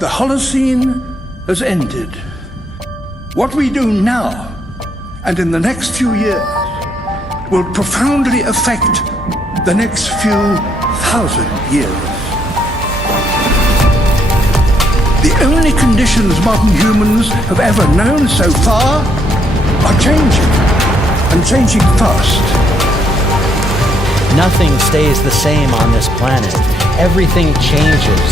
The Holocene has ended. What we do now, and in the next few years, will profoundly affect the next few thousand years. The only conditions modern humans have ever known so far are changing, and changing fast. Nothing stays the same on this planet. Everything changes.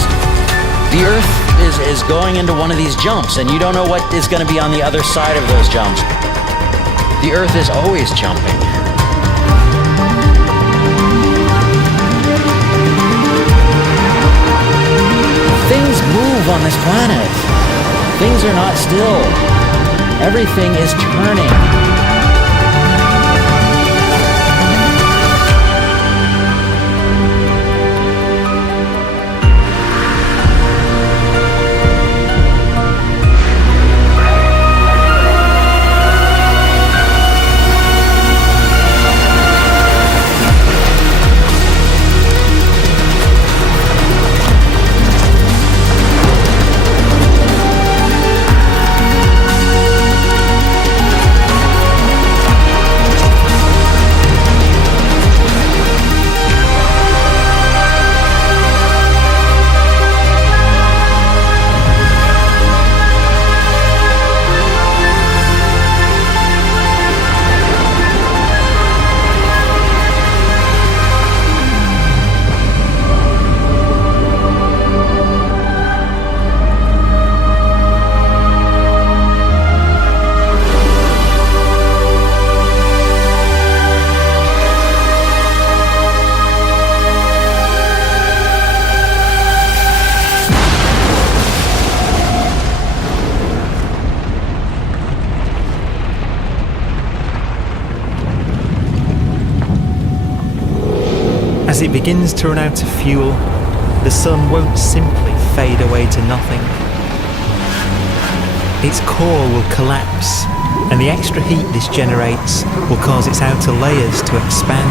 The Earth is going into one of these jumps, and you don't know what is going to be on the other side of those jumps. The Earth is always jumping. Things move on this planet. Things are not still. Everything is turning. As it begins to run out of fuel, the sun won't simply fade away to nothing. Its core will collapse, and the extra heat this generates will cause its outer layers to expand.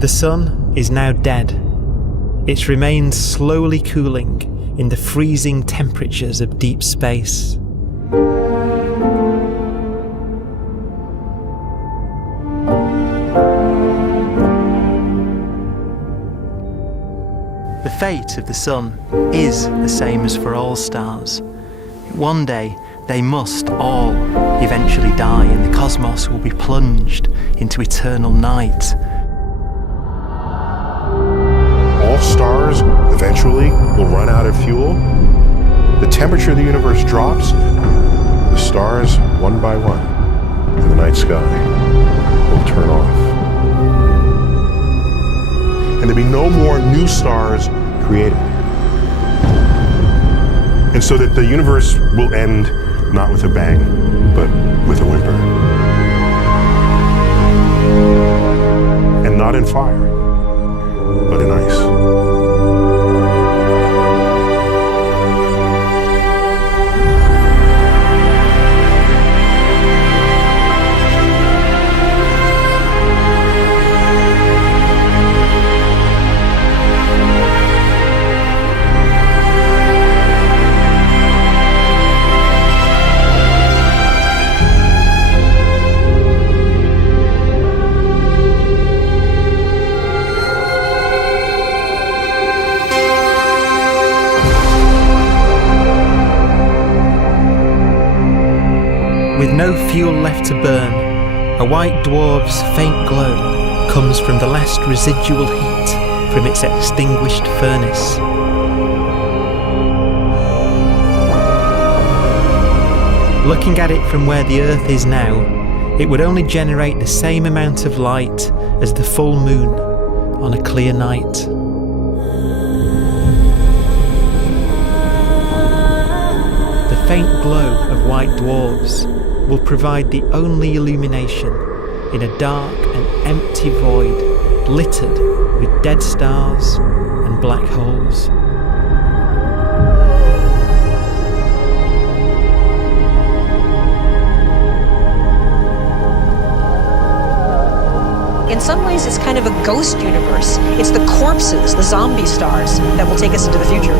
The sun is now dead. Its remains slowly cooling in the freezing temperatures of deep space. The fate of the sun is the same as for all stars. One day they must all eventually die, and the cosmos will be plunged into eternal night. All stars eventually will run out of fuel. The temperature of the universe drops. The stars, one by one, in the night sky, will turn off. And there'll be no more new stars created. And so that the universe will end not with a bang, but with a whimper. And not in fire, but in ice. With no fuel left to burn, a white dwarf's faint glow comes from the last residual heat from its extinguished furnace. Looking at it from where the Earth is now, it would only generate the same amount of light as the full moon on a clear night. The faint glow of white dwarfs will provide the only illumination in a dark and empty void littered with dead stars and black holes. In some ways, it's kind of a ghost universe. It's the corpses, the zombie stars, that will take us into the future.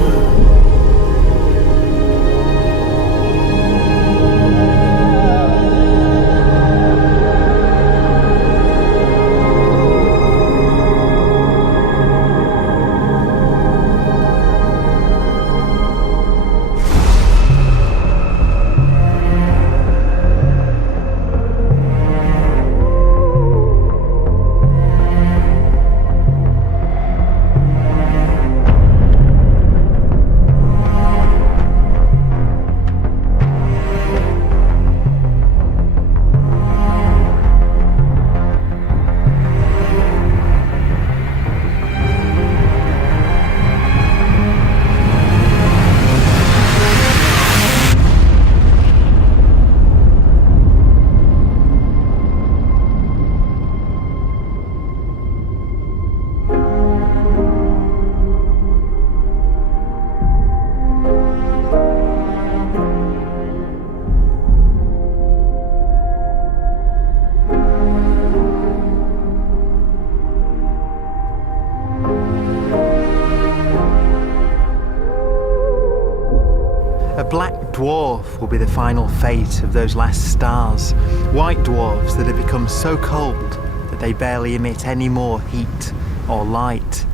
A black dwarf will be the final fate of those last stars. White dwarfs that have become so cold that they barely emit any more heat or light.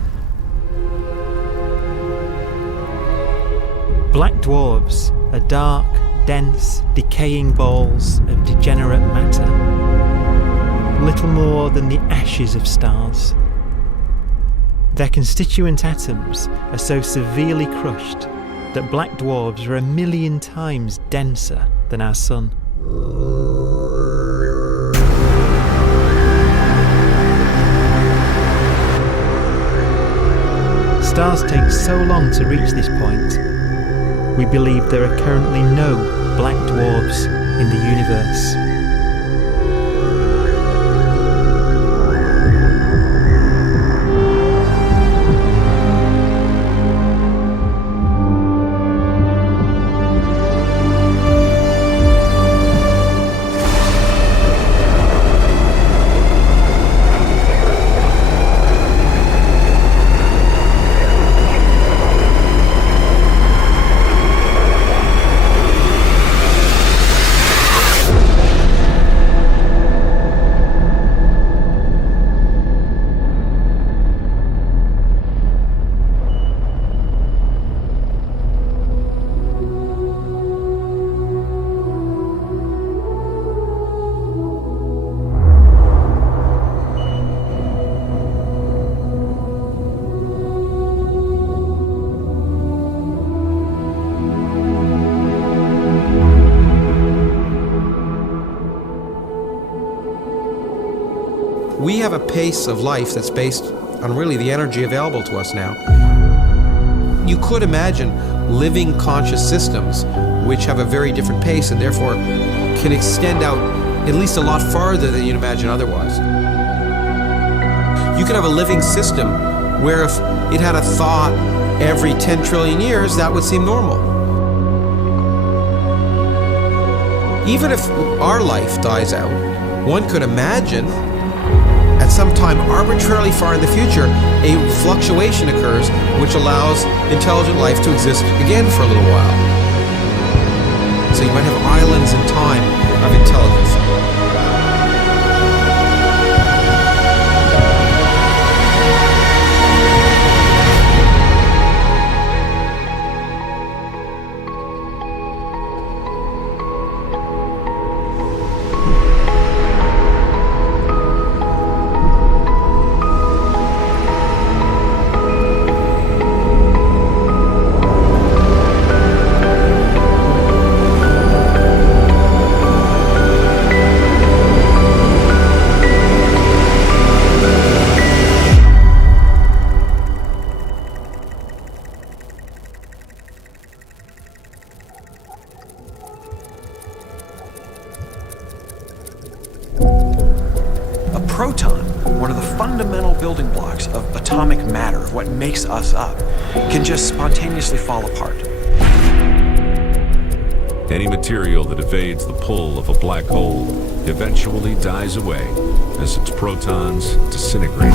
Black dwarfs are dark, dense, decaying balls of degenerate matter, little more than the ashes of stars. Their constituent atoms are so severely crushed that black dwarfs are 1,000,000 times denser than our sun. Stars take so long to reach this point, we believe there are currently no black dwarfs in the universe. We have a pace of life that's based on really the energy available to us now. You could imagine living conscious systems which have a very different pace and therefore can extend out at least a lot farther than you'd imagine otherwise. You could have a living system where if it had a thought every 10 trillion years, that would seem normal. Even if our life dies out, one could imagine at some time arbitrarily far in the future, a fluctuation occurs which allows intelligent life to exist again for a little while. So you might have islands in time of intelligence. Proton, one of the fundamental building blocks of atomic matter, of what makes us up, can just spontaneously fall apart. Any material that evades the pull of a black hole eventually dies away as its protons disintegrate.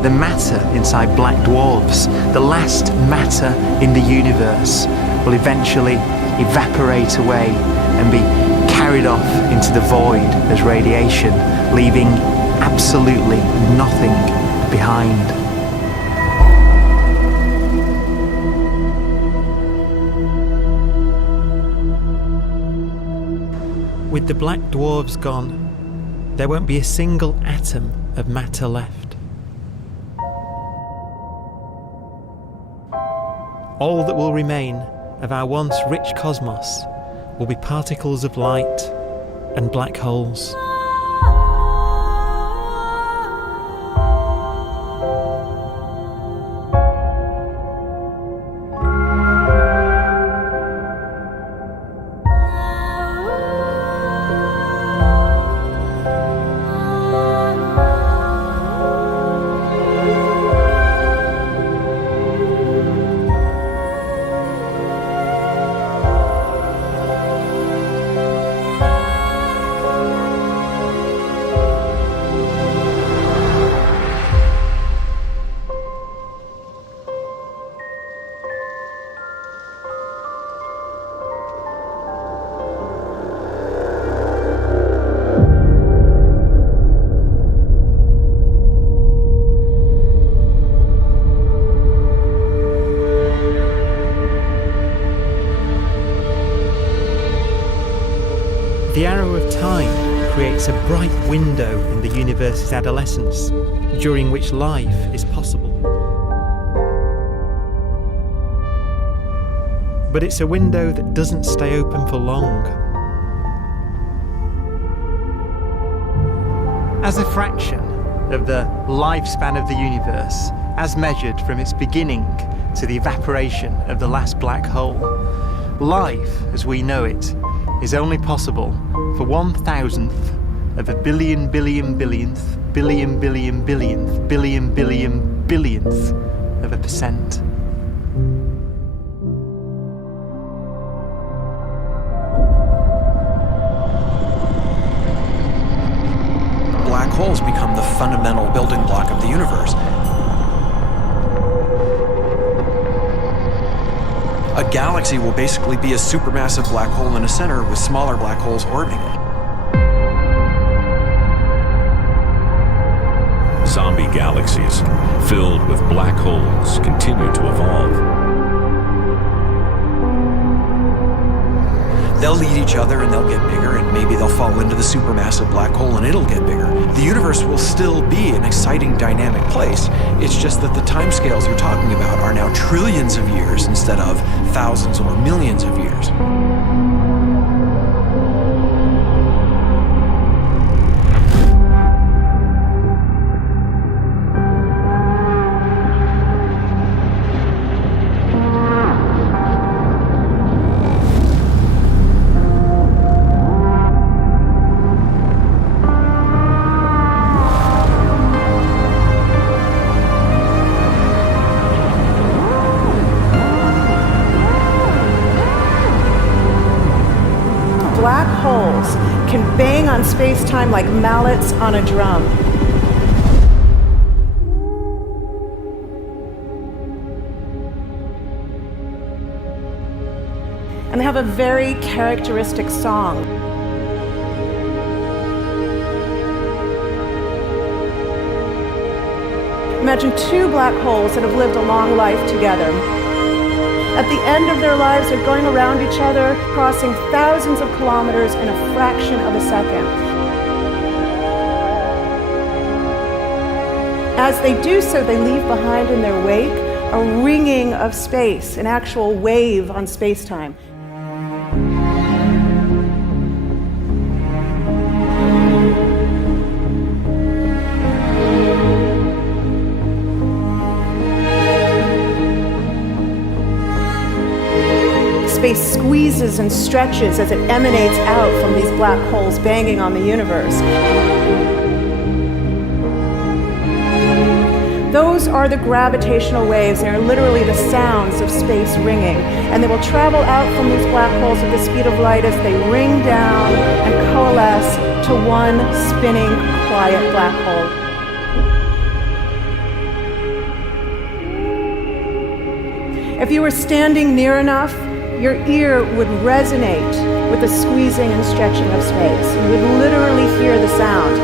The matter inside black dwarfs, the last matter in the universe, will eventually evaporate away and be carried off into the void as radiation, leaving absolutely nothing behind. With the black dwarfs gone, there won't be a single atom of matter left. All that will remain of our once rich cosmos will be particles of light and black holes. The arrow of time creates a bright window in the universe's adolescence, during which life is possible. But it's a window that doesn't stay open for long. As a fraction of the lifespan of the universe, as measured from its beginning to the evaporation of the last black hole, life, as we know it, is only possible for 1,000th of a billion billion billionth billion billion billionth billion billion billionth of a percent. Black holes become the fundamental building block of the universe. A galaxy will basically be a supermassive black hole in a center with smaller black holes orbiting it. Zombie galaxies filled with black holes continue to evolve. They'll lead each other and they'll get bigger, and maybe they'll fall into the supermassive black hole and it'll get bigger. The universe will still be an exciting, dynamic place. It's just that the timescales you're talking about are now trillions of years instead of thousands or millions of years. Black holes can bang on space-time like mallets on a drum. And they have a very characteristic song. Imagine two black holes that have lived a long life together. At the end of their lives, they're going around each other, crossing thousands of kilometers in a fraction of a second. As they do so, they leave behind in their wake a ringing of space, an actual wave on space-time. space squeezes and stretches as it emanates out from these black holes banging on the universe. Those are the gravitational waves. They are literally the sounds of space ringing. And they will travel out from these black holes at the speed of light as they ring down and coalesce to one spinning, quiet black hole. If you were standing near enough, your ear would resonate with the squeezing and stretching of space. You would literally hear the sound.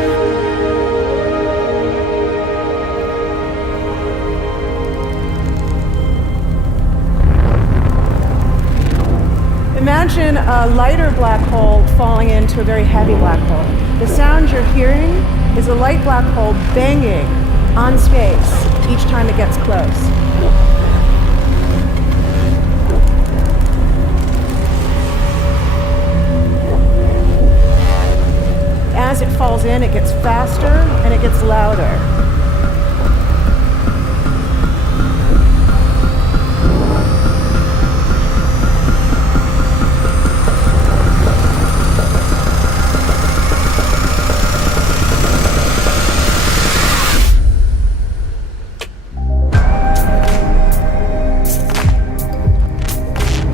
Imagine a lighter black hole falling into a very heavy black hole. The sound you're hearing is a light black hole banging on space each time it gets close. As it falls in, it gets faster and it gets louder.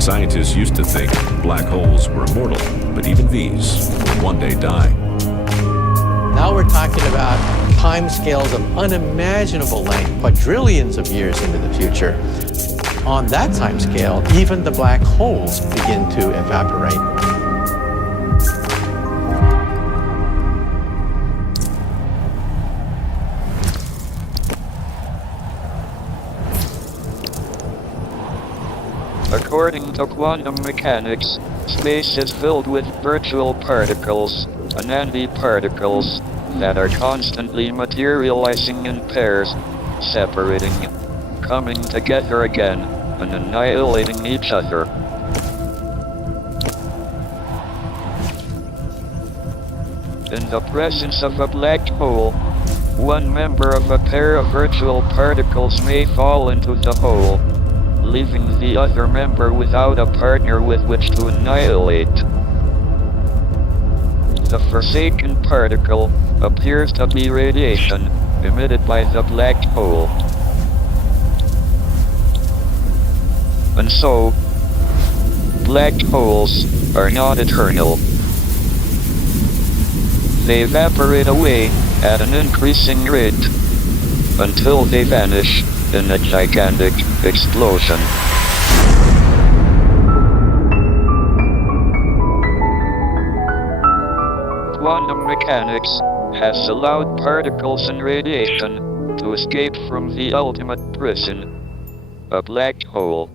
Scientists used to think black holes were immortal, but even these will one day die. Now we're talking about timescales of unimaginable length, quadrillions of years into the future. On that timescale, even the black holes begin to evaporate. According to quantum mechanics, space is filled with virtual particles, antiparticles, that are constantly materializing in pairs, separating, coming together again, and annihilating each other. In the presence of a black hole, one member of a pair of virtual particles may fall into the hole, leaving the other member without a partner with which to annihilate. The forsaken particle appears to be radiation emitted by the black hole. And so, black holes are not eternal. They evaporate away at an increasing rate until they vanish in a gigantic explosion. Quantum mechanics has allowed particles and radiation to escape from the ultimate prison, a black hole.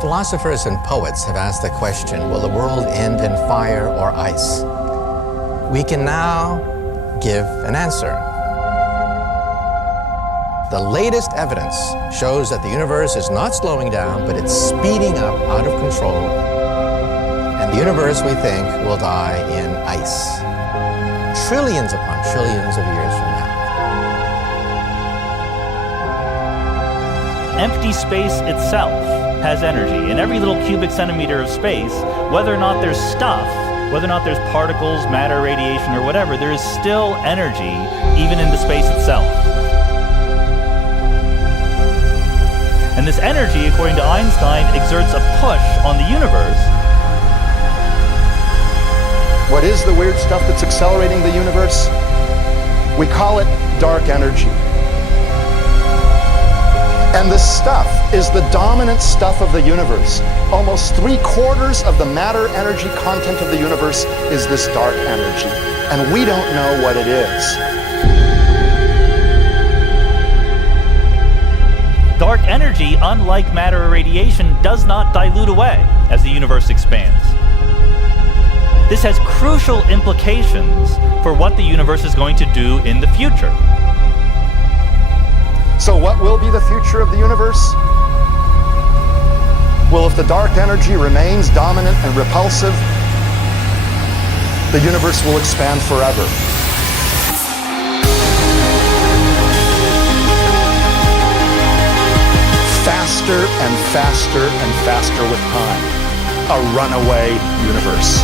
Philosophers and poets have asked the question, will the world end in fire or ice? We can now give an answer. The latest evidence shows that the universe is not slowing down, but it's speeding up out of control. And the universe, we think, will die in ice. Trillions upon trillions of years from now. Empty space itself has energy. In every little cubic centimeter of space, whether or not there's stuff whether or not there's particles, matter, radiation, or whatever, there is still energy even in the space itself. And this energy, according to Einstein, exerts a push on the universe. What is the weird stuff that's accelerating the universe? We call it dark energy. And this stuff is the dominant stuff of the universe. Almost 3/4 of the matter-energy content of the universe is this dark energy. And we don't know what it is. Dark energy, unlike matter or radiation, does not dilute away as the universe expands. This has crucial implications for what the universe is going to do in the future. So what will be the future of the universe? Well, if the dark energy remains dominant and repulsive, the universe will expand forever. Faster and faster and faster with time. A runaway universe.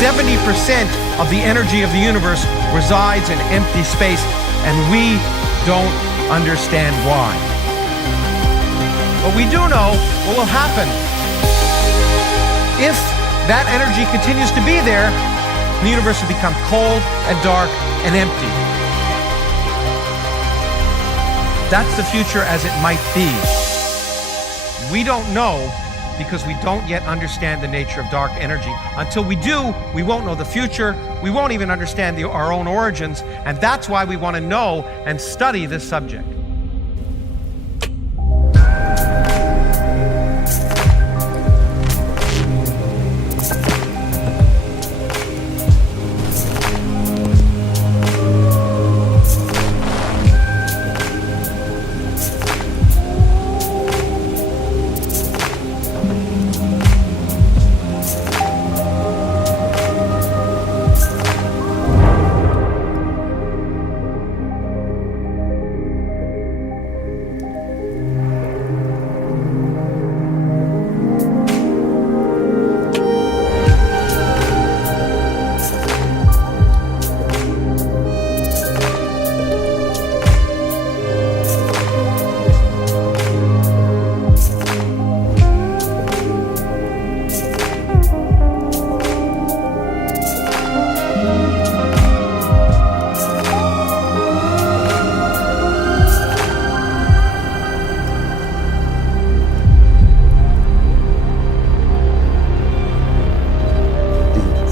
70% of the energy of the universe resides in empty space, and we don't understand why. But we do know what will happen. If that energy continues to be there, the universe will become cold and dark and empty. That's the future as it might be. We don't know because we don't yet understand the nature of dark energy. Until we do, we won't know the future. We won't even understand our own origins. And that's why we want to know and study this subject.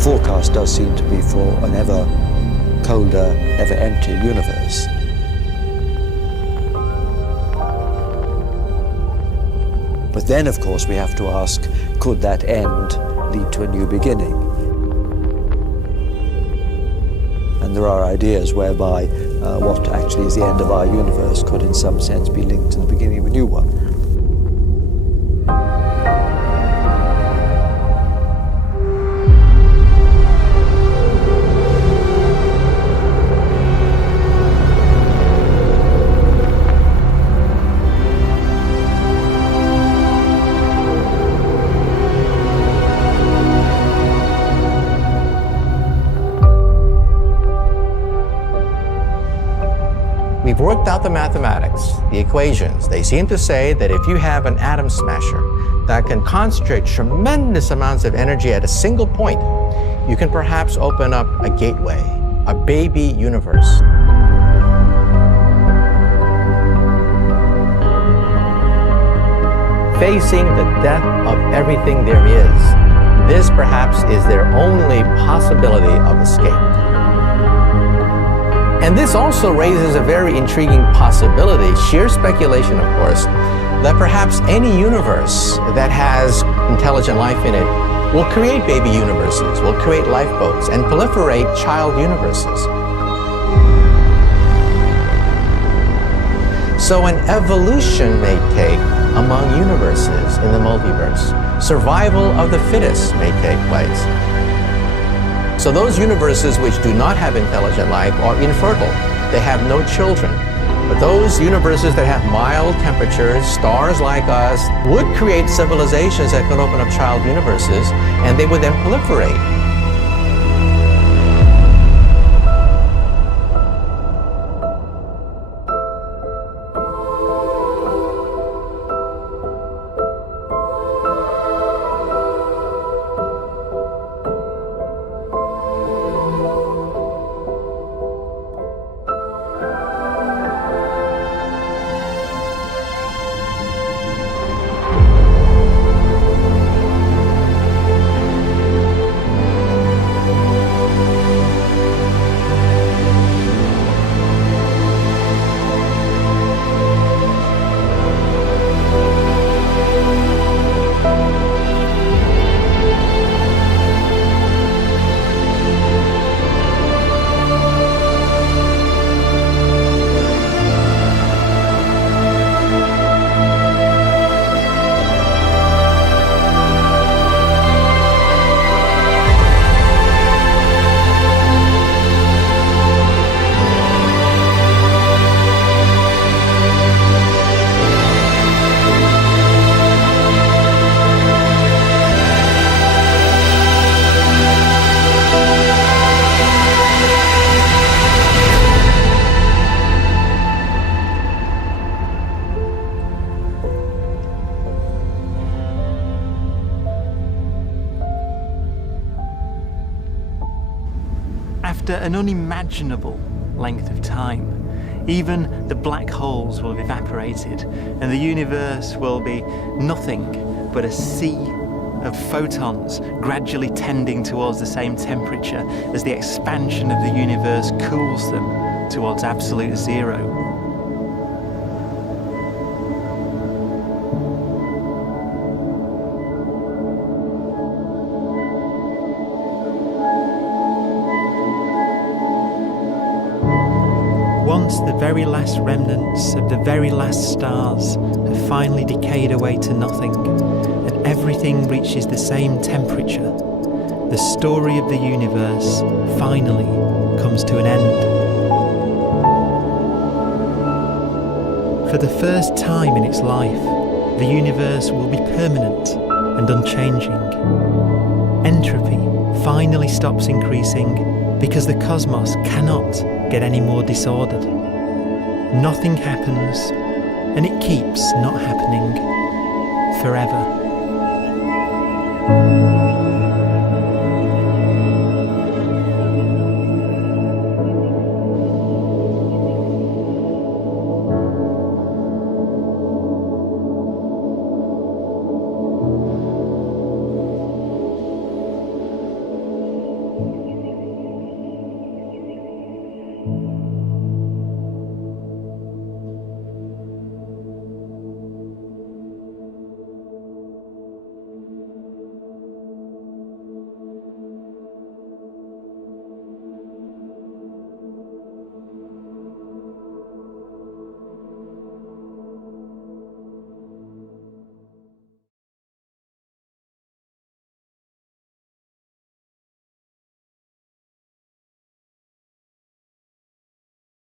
Forecast does seem to be for an ever colder, ever emptier universe. But then, of course, we have to ask, could that end lead to a new beginning? And there are ideas whereby what actually is the end of our universe could in some sense be linked to the beginning of a new one. We've worked out the mathematics, the equations. They seem to say that if you have an atom smasher that can concentrate tremendous amounts of energy at a single point, you can perhaps open up a gateway, a baby universe. Facing the death of everything there is, this perhaps is their only possibility of escape. And this also raises a very intriguing possibility, sheer speculation of course, that perhaps any universe that has intelligent life in it will create baby universes, will create lifeboats, and proliferate child universes. So an evolution may take among universes in the multiverse. Survival of the fittest may take place. So those universes which do not have intelligent life are infertile. They have no children. But those universes that have mild temperatures, stars like us, would create civilizations that could open up child universes, and they would then proliferate. After an unimaginable length of time, even the black holes will have evaporated, and the universe will be nothing but a sea of photons gradually tending towards the same temperature as the expansion of the universe cools them towards absolute zero. Once the very last remnants of the very last stars have finally decayed away to nothing, and everything reaches the same temperature, the story of the universe finally comes to an end. For the first time in its life, the universe will be permanent and unchanging. Entropy finally stops increasing because the cosmos cannot get any more disordered. Nothing happens, and it keeps not happening forever.